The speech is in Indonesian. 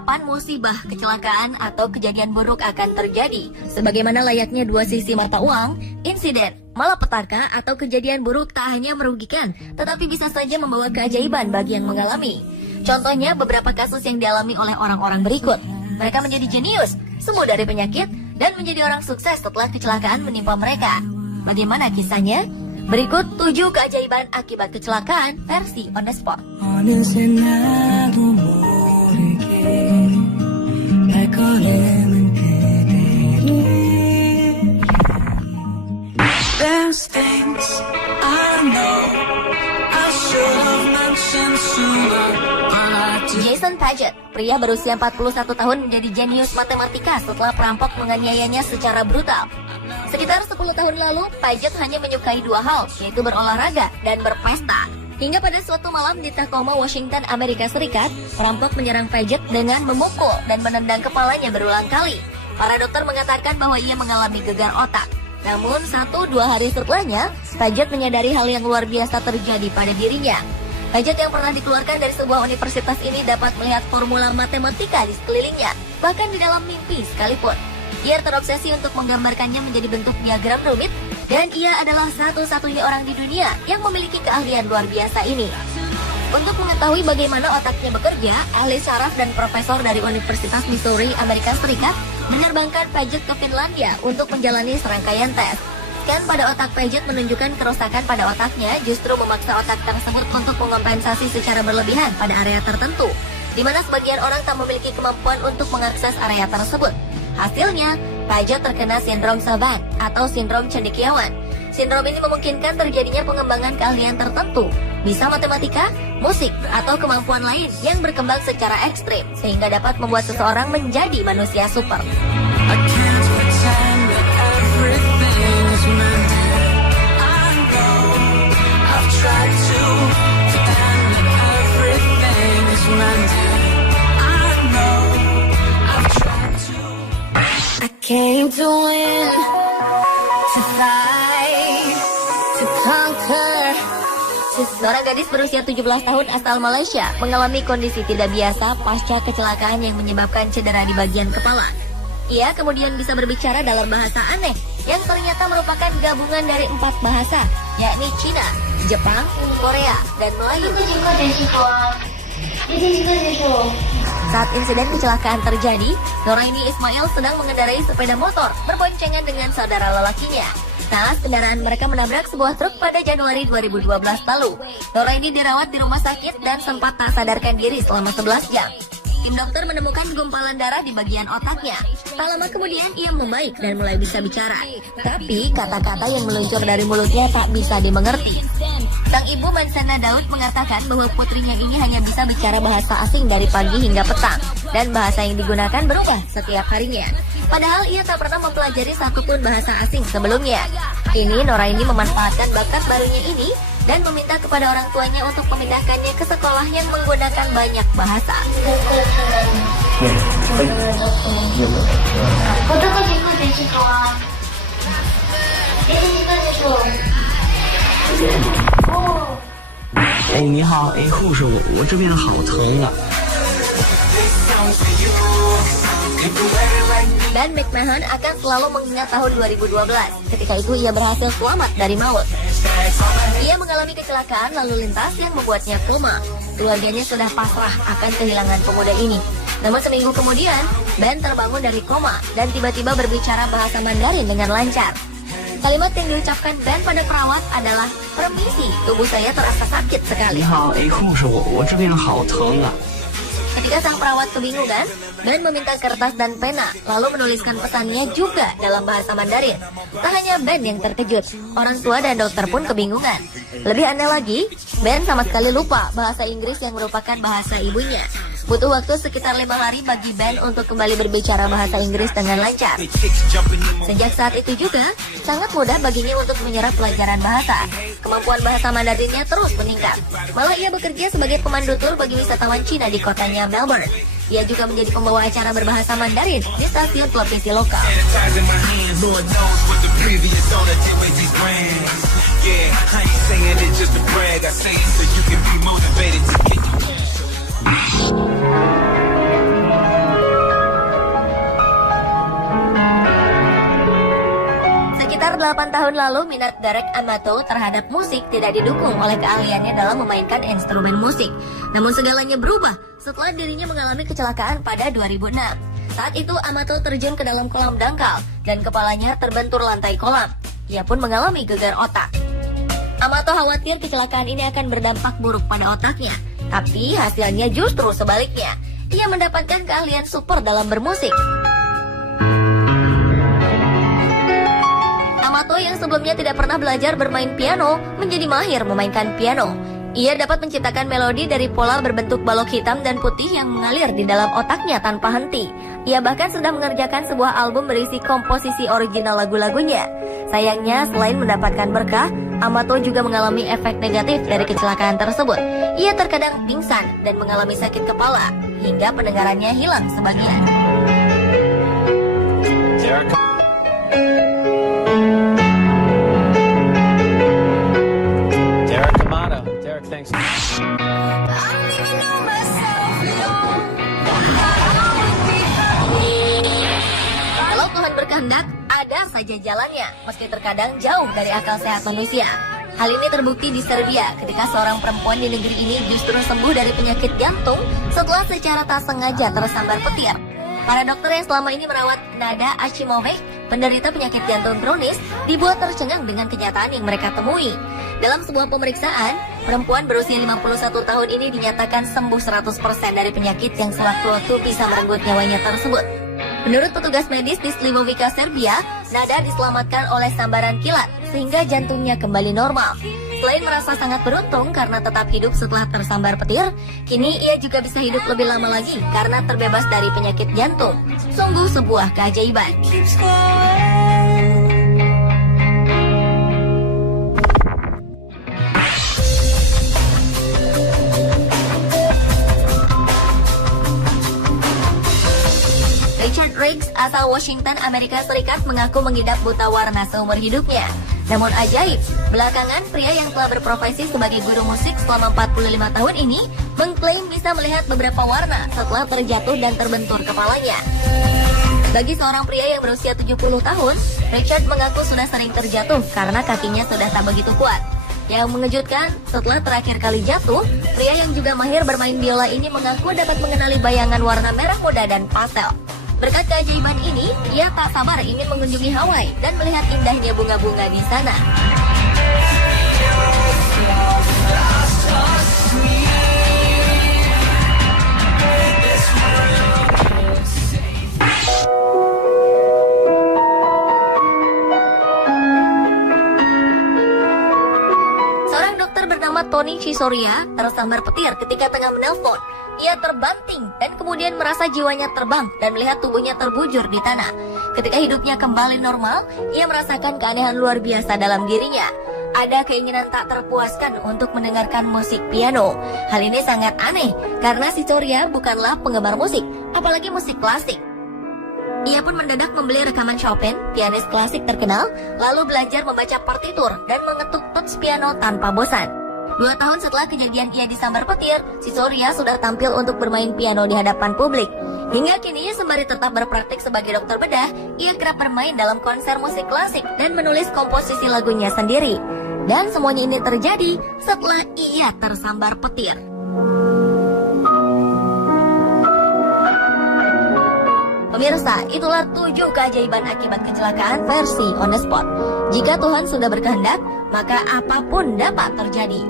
kapan musibah, kecelakaan, atau kejadian buruk akan terjadi. Sebagaimana layaknya dua sisi mata uang, insiden, malapetaka, atau kejadian buruk tak hanya merugikan, tetapi bisa saja membawa keajaiban bagi yang mengalami. Contohnya beberapa kasus yang dialami oleh orang-orang berikut. Mereka menjadi jenius, sembuh dari penyakit, dan menjadi orang sukses setelah kecelakaan menimpa mereka. Bagaimana kisahnya? Berikut 7 keajaiban akibat kecelakaan versi On The Spot. Jason Paget, pria berusia 41 tahun menjadi jenius matematika setelah perampok menganiayanya secara brutal. Sekitar 10 tahun lalu, Paget hanya menyukai 2 hal, yaitu berolahraga dan berpesta. Hingga pada suatu malam di Tacoma, Washington, Amerika Serikat, perampok menyerang Paget dengan memukul dan menendang kepalanya berulang kali. Para dokter mengatakan bahwa ia mengalami gegar otak. Namun 1-2 hari setelahnya, Paget menyadari hal yang luar biasa terjadi pada dirinya. Paget yang pernah dikeluarkan dari sebuah universitas ini dapat melihat formula matematika di sekelilingnya, bahkan di dalam mimpi sekalipun. Ia terobsesi untuk menggambarkannya menjadi bentuk diagram rumit, dan ia adalah satu-satunya orang di dunia yang memiliki keahlian luar biasa ini. Untuk mengetahui bagaimana otaknya bekerja, ahli saraf dan profesor dari Universitas Missouri, Amerika Serikat, menerbangkan Paget ke Finlandia untuk menjalani serangkaian tes. Scan pada otak Paget menunjukkan kerusakan pada otaknya justru memaksa otak tersebut untuk mengompensasi secara berlebihan pada area tertentu, di mana sebagian orang tak memiliki kemampuan untuk mengakses area tersebut. Hasilnya, Paget terkena sindrom Savant atau sindrom cendekiawan. Sindrom ini memungkinkan terjadinya pengembangan keahlian tertentu, bisa matematika, musik, atau kemampuan lain yang berkembang secara ekstrim, sehingga dapat membuat seseorang menjadi manusia super. Came to win, to fight, to conquer. Seorang gadis berusia 17 tahun asal Malaysia mengalami kondisi tidak biasa pasca kecelakaan yang menyebabkan cedera di bagian kepala. Ia kemudian bisa berbicara dalam bahasa aneh yang ternyata merupakan gabungan dari 4 bahasa, yakni Cina, Jepang, Korea, dan Melayu. Saat insiden kecelakaan terjadi, Noraini Ismail sedang mengendarai sepeda motor berboncengan dengan saudara lelakinya. Naas kendaraan mereka menabrak sebuah truk pada Januari 2012 lalu. Noraini dirawat di rumah sakit dan sempat tak sadarkan diri selama 11 jam. Tim dokter menemukan gumpalan darah di bagian otaknya. Tak lama kemudian ia membaik dan mulai bisa bicara. Tapi kata-kata yang meluncur dari mulutnya tak bisa dimengerti. Sang ibu Mansana Daud mengatakan bahwa putrinya ini hanya bisa bicara bahasa asing dari pagi hingga petang, dan bahasa yang digunakan berubah setiap harinya. Padahal ia tak pernah mempelajari satupun bahasa asing sebelumnya. Kini Noraini memanfaatkan bakat barunya ini dan meminta kepada orang tuanya untuk memindahkannya ke sekolah yang menggunakan banyak bahasa. Ben McMahon akan selalu mengingat tahun 2012. Ketika itu ia berhasil selamat dari maut. Ia mengalami kecelakaan lalu lintas yang membuatnya koma. Keluarganya sudah pasrah akan kehilangan pemuda ini. Namun seminggu kemudian, Ben terbangun dari koma dan tiba-tiba berbicara bahasa Mandarin dengan lancar. Kalimat yang diucapkan Ben pada perawat adalah, "Permisi, tubuh saya terasa sakit sekali." Ketika sang perawat kebingungan, Ben meminta kertas dan pena, lalu menuliskan pesannya juga dalam bahasa Mandarin. Tak hanya Ben yang terkejut, orang tua dan dokter pun kebingungan. Lebih aneh lagi, Ben sama sekali lupa bahasa Inggris yang merupakan bahasa ibunya. Butuh waktu sekitar 5 hari bagi Ben untuk kembali berbicara bahasa Inggris dengan lancar. Sejak saat itu juga, sangat mudah baginya untuk menyerap pelajaran bahasa. Kemampuan bahasa Mandarinnya terus meningkat. Malah ia bekerja sebagai pemandu tur bagi wisatawan Cina di kotanya Melbourne. Ia juga menjadi pembawa acara berbahasa Mandarin di stasiun televisi lokal. Sekitar 8 tahun lalu, minat Derek Amato terhadap musik tidak didukung oleh keahliannya dalam memainkan instrumen musik. Namun segalanya berubah setelah dirinya mengalami kecelakaan pada 2006. Saat itu Amato terjun ke dalam kolam dangkal dan kepalanya terbentur lantai kolam. Ia pun mengalami gegar otak. Amato khawatir kecelakaan ini akan berdampak buruk pada otaknya. Tapi hasilnya justru sebaliknya. Ia mendapatkan keahlian super dalam bermusik. Amato yang sebelumnya tidak pernah belajar bermain piano menjadi mahir memainkan piano. Ia dapat menciptakan melodi dari pola berbentuk balok hitam dan putih yang mengalir di dalam otaknya tanpa henti. Ia bahkan sedang mengerjakan sebuah album berisi komposisi original lagu-lagunya. Sayangnya, selain mendapatkan berkah, Amato juga mengalami efek negatif dari kecelakaan tersebut. Ia terkadang pingsan dan mengalami sakit kepala, hingga pendengarannya hilang sebagian. Kalau Tuhan berkehendak, ada saja jalannya, meski terkadang jauh dari akal sehat manusia. Hal ini terbukti di Serbia ketika seorang perempuan di negeri ini justru sembuh dari penyakit jantung setelah secara tak sengaja tersambar petir. Para dokter yang selama ini merawat Nada Ashimovic, penderita penyakit jantung kronis, dibuat tercengang dengan kenyataan yang mereka temui. Dalam sebuah pemeriksaan, perempuan berusia 51 tahun ini dinyatakan sembuh 100% dari penyakit yang sewaktu-waktu bisa merenggut nyawanya tersebut. Menurut petugas medis di Slivovica, Serbia, Nada diselamatkan oleh sambaran kilat sehingga jantungnya kembali normal. Selain merasa sangat beruntung karena tetap hidup setelah tersambar petir, kini ia juga bisa hidup lebih lama lagi karena terbebas dari penyakit jantung. Sungguh sebuah keajaiban. Richard Riggs asal Washington, Amerika Serikat mengaku mengidap buta warna seumur hidupnya. Namun ajaib, belakangan pria yang telah berprofesi sebagai guru musik selama 45 tahun ini mengklaim bisa melihat beberapa warna setelah terjatuh dan terbentur kepalanya. Bagi seorang pria yang berusia 70 tahun, Richard mengaku sudah sering terjatuh karena kakinya sudah tak begitu kuat. Yang mengejutkan, setelah terakhir kali jatuh, pria yang juga mahir bermain biola ini mengaku dapat mengenali bayangan warna merah muda dan pastel. Berkat keajaiban ini, ia tak sabar ingin mengunjungi Hawaii dan melihat indahnya bunga-bunga di sana. Seorang dokter bernama Tony Chisoria tersambar petir ketika tengah menelpon. Ia terbanting dan kemudian merasa jiwanya terbang dan melihat tubuhnya terbujur di tanah. Ketika hidupnya kembali normal, ia merasakan keanehan luar biasa dalam dirinya. Ada keinginan tak terpuaskan untuk mendengarkan musik piano. Hal ini sangat aneh karena Chisoria bukanlah penggemar musik, apalagi musik klasik. Ia pun mendadak membeli rekaman Chopin, pianis klasik terkenal, lalu belajar membaca partitur dan mengetuk notes piano tanpa bosan. 2 tahun setelah kejadian ia disambar petir, Chisoria sudah tampil untuk bermain piano di hadapan publik. Hingga kini, sembari tetap berpraktik sebagai dokter bedah, ia kerap bermain dalam konser musik klasik dan menulis komposisi lagunya sendiri. Dan semuanya ini terjadi setelah ia tersambar petir. Pemirsa, itulah 7 keajaiban akibat kecelakaan versi On The Spot. Jika Tuhan sudah berkehendak, maka apapun dapat terjadi.